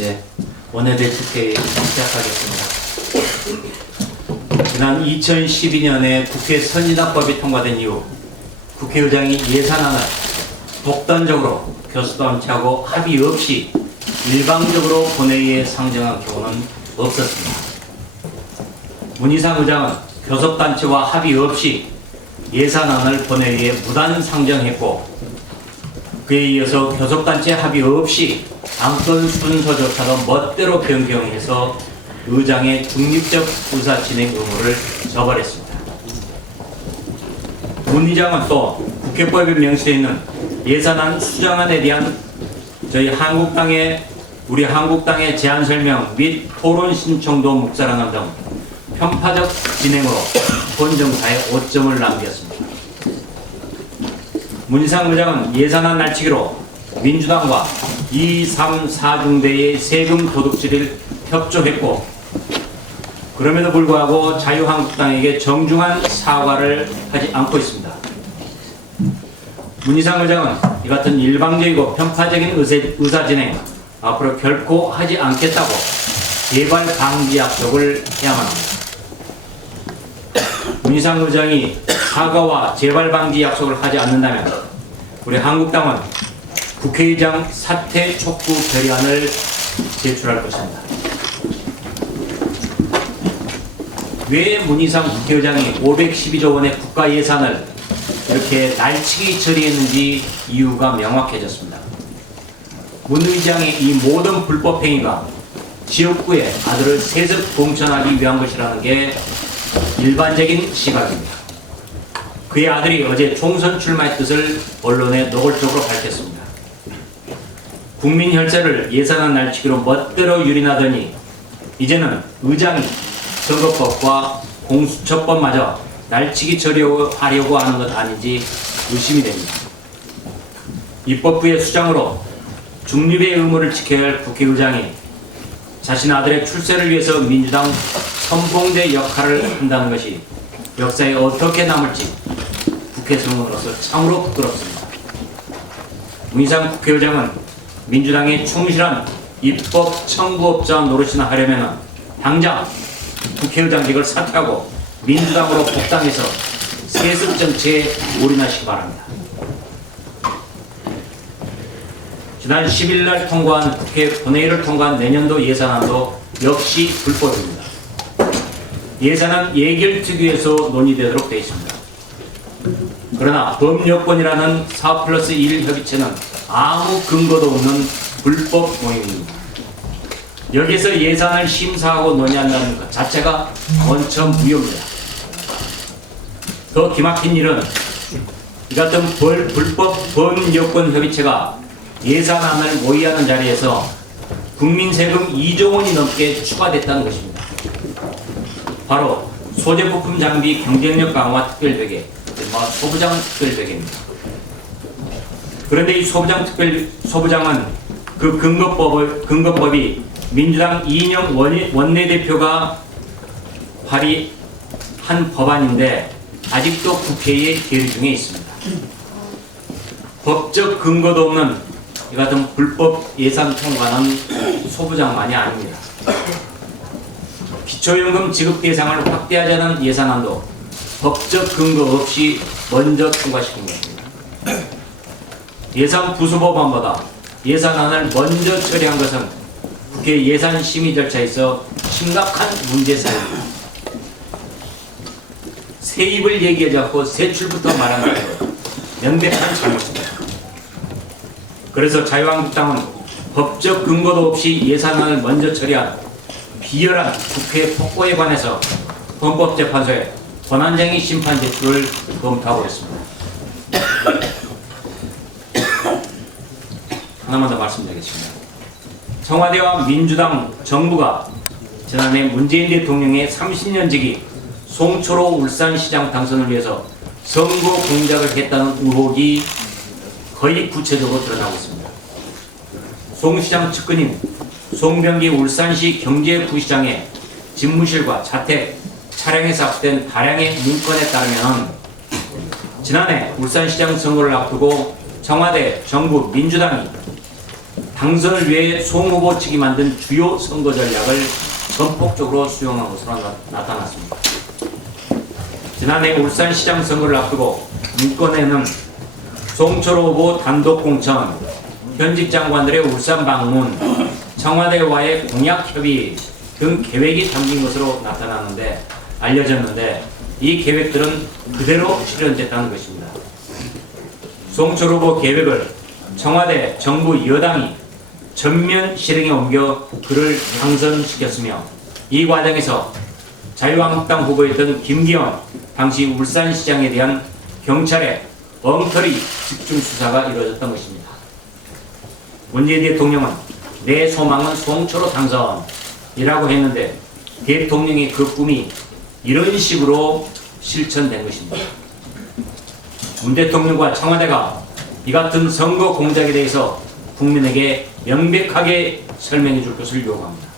예, 원내대 특회 시작하겠습니다. 지난 2012년에 국회 선진화법이 통과된 이후 국회의장이 예산안을 독단적으로 교섭단체하고 합의 없이 일방적으로 본회의에 상정한 경우는 없었습니다. 문희상 의장은 교섭단체와 합의 없이 예산안을 본회의에 무단 상정했고, 그에 이어서 교섭단체 합의 없이 안건 순서조차도 멋대로 변경해서 의장의 중립적 의사 진행 의무를 저버렸습니다. 문 의장은 또 국회법에 명시되어 있는 예산안 수정안에 대한 우리 한국당의 제안 설명 및 토론 신청도 묵살하는 등 편파적 진행으로 본정사에 오점을 남겼습니다. 문희상 의장은 예산안 날치기로 민주당과 2, 3, 4중대의 세금 도둑질을 협조했고, 그럼에도 불구하고 자유한국당에게 정중한 사과를 하지 않고 있습니다. 문희상 의장은 이 같은 일방적이고 편파적인 의사 진행 앞으로 결코 하지 않겠다고 재발 방지 약속을 해야만 합니다. 문희상 의장이 사과와 재발 방지 약속을 하지 않는다면 우리 한국당은 국회의장 사퇴 촉구 결의안을 제출할 것입니다. 왜 문희상 국회의장이 512조 원의 국가 예산을 이렇게 날치기 처리했는지 이유가 명확해졌습니다. 문 의장의 이 모든 불법 행위가 지역구의 아들을 세습 공천하기 위한 것이라는 게 일반적인 시각입니다. 그의 아들이 어제 총선 출마의 뜻을 언론에 노골적으로 밝혔습니다. 국민 혈세를 예산안 날치기로 멋대로 유린하더니 이제는 의장이 선거법과 공수처법마저 날치기 처리하려고 하는 것 아닌지 의심이 됩니다. 입법부의 수장으로 중립의 의무를 지켜야 할 국회의장이 자신 아들의 출세를 위해서 민주당 선봉대 역할을 한다는 것이 역사에 어떻게 남을지 국회 성원으로서 참으로 부끄럽습니다. 문희상 국회의장은 민주당의 충실한 입법 청부업자 노릇이나 하려면 당장 국회의장직을 사퇴하고 민주당으로 복당해서 세습 정치에 올인하시기 바랍니다. 지난 10일 날 통과한 국회 본회의를 통과한 내년도 예산안도 역시 불법입니다. 예산안 예결특위에서 논의되도록 되어 있습니다. 그러나 범여권이라는 4+1 협의체는 아무 근거도 없는 불법 모임입니다. 여기서 예산을 심사하고 논의한다는 것 자체가 원천 무효입니다. 더 기막힌 일은 이 같은 불법 범여권 협의체가 예산안을 모의하는 자리에서 국민 세금 2조 원이 넘게 추가됐다는 것입니다. 바로 소재부품 장비 경쟁력 강화 특별회계, 소부장 특별회계입니다. 그런데 이 소부장은 그 근거법이 민주당 이인영 원내대표가 발의한 법안인데 아직도 국회에 계류 중에 있습니다. 법적 근거도 없는 이 같은 불법 예산 통과는 소부장만이 아닙니다. 기초연금 지급 대상을 확대하자는 예산안도 법적 근거 없이 먼저 통과시킨 것입니다. 예산 부수법안보다 예산안을 먼저 처리한 것은 국회 예산 심의 절차에서 심각한 문제사입니다. 세입을 얘기하지 않고 세출부터 말하는 것은 명백한 잘못입니다. 그래서 자유한국당은 법적 근거도 없이 예산안을 먼저 처리한 비열한 국회 폭거에 관해서 헌법재판소에 권한쟁의 심판 제출을 검토하고 있습니다. 하나만 더 말씀드리겠습니다. 청와대와 민주당 정부가 지난해 문재인 대통령의 30년지기 송철호 울산시장 당선을 위해서 선거 공작을 했다는 의혹이 거의 구체적으로 드러나고 있습니다. 송 시장 측근인 송병기 울산시 경제부시장의 집무실과 자택, 차량에서 압수된 다량의 문건에 따르면 지난해 울산시장 선거를 앞두고 청와대, 정부, 민주당이 당선을 위해 송 후보 측이 만든 주요 선거 전략을 전폭적으로 수용한 것으로 나타났습니다. 지난해 울산시장 선거를 앞두고 문건에는 송철호 후보 단독 공천, 현직 장관들의 울산 방문, 청와대와의 공약 협의 등 계획이 담긴 것으로 알려졌는데 이 계획들은 그대로 실현됐다는 것입니다. 송철호 후보 계획을 청와대, 정부, 여당이 전면 실행에 옮겨 그를 당선시켰으며 이 과정에서 자유한국당 후보였던 김기현 당시 울산시장에 대한 경찰의 엉터리 집중 수사가 이루어졌던 것입니다. 문재인 대통령은 내 소망은 송철호 당선이라고 했는데 대통령의 그 꿈이 이런 식으로 실천된 것입니다. 문 대통령과 청와대가 이 같은 선거 공작에 대해서 국민에게 명백하게 설명해 줄 것을 요구합니다.